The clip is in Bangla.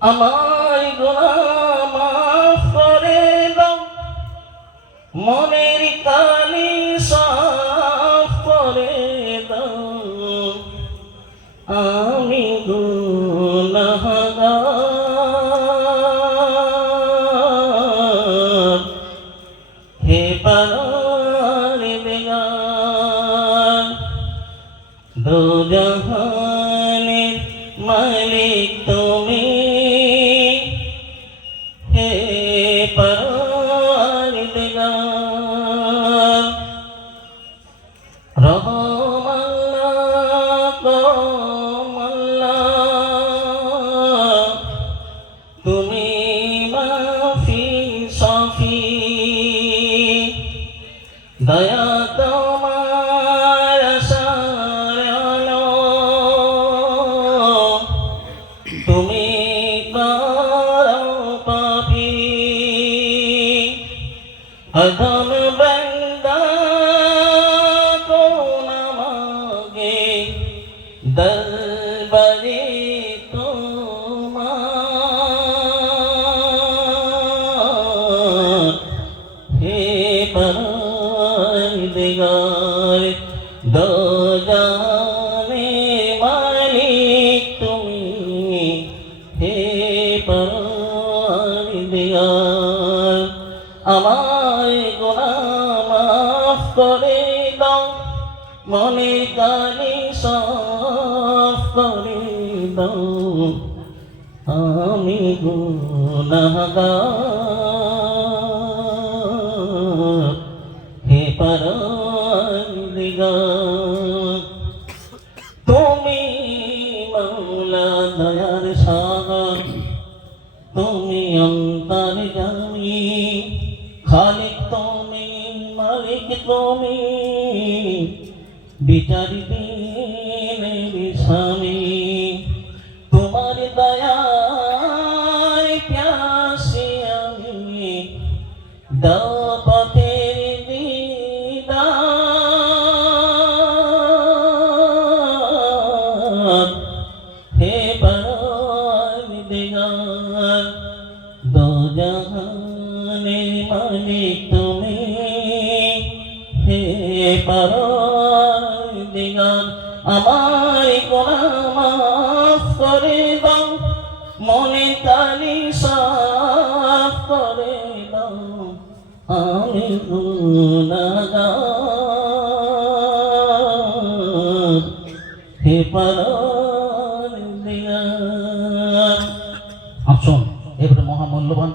আমার গুনাহ মাফ মনের কালি গুনাহগার হে দো দয়া তোমার সারালো তুমি করো পাপি। অধম পরদিগার দো জানে মালিক তুমি হে পরদিগার আমার গুনাহ মাফ করে দাও মনে কালি সাফ করে দাও। আমি গুনাহগার তুমি মৌলা দয়ার সাগর, তুমি অন্তর জানি খালিক তুমি, মালিক তুমি, বিচারি স্বামী তোমার দয়ায় প্যাসি আমি, দাও তুমি হে পরদিগার আমার গুনাহ মাফ করে দাও, মনে কালি সাফ করে দাও, আমি গুনাহগার হে পরদিগার আসুন এবারে মহামূল্যবান